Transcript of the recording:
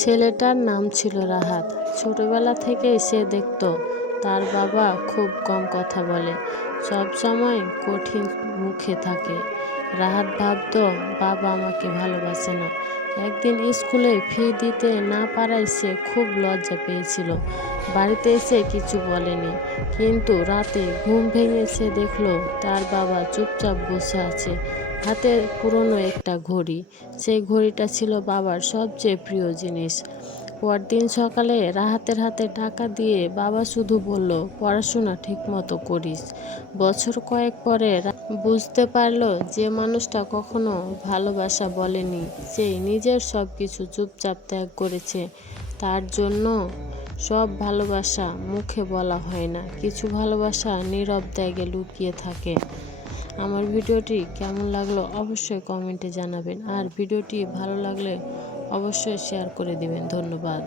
ছেলেটার নাম ছিল রাহাত। ছোটবেলা থেকেই সে দেখত তার বাবা খুব কম কথা বলে, সব সময় কঠিন মুখে থাকে। রাহাত ভাবত, বাবা আমাকে ভালোবাসে না। একদিন স্কুলে ফি দিতে না পারায় সে খুব লজ্জা পেয়েছিল। বাড়িতে এসে কিছু বলেনি, কিন্তু রাতে ঘুম ভেঙে সে দেখল তার বাবা চুপচাপ বসে আছে, হাতে পুরনো একটা ঘড়ি। সেই ঘড়িটা ছিল বাবার সবচেয়ে প্রিয় জিনিস। পরদিন সকালে রাহাতের হাতে টাকা দিয়ে বাবা শুধু বলল, পড়াশোনা ঠিকমতো করিস। বছর কয়েক পরে বুঝতে পারল যে মানুষটা কখনো ভালোবাসা বলেনি, সেই নিজের সব কিছু চুপচাপ ত্যাগ করেছে তার জন্য। সব ভালোবাসা মুখে বলা হয় না, কিছু ভালোবাসা নীরব ত্যাগে লুকিয়ে থাকে। আমার ভিডিওটি কেমন লাগলো অবশ্যই কমেন্টে জানাবেন, আর ভিডিওটি ভালো লাগলে অবশ্যই শেয়ার করে দিবেন। ধন্যবাদ।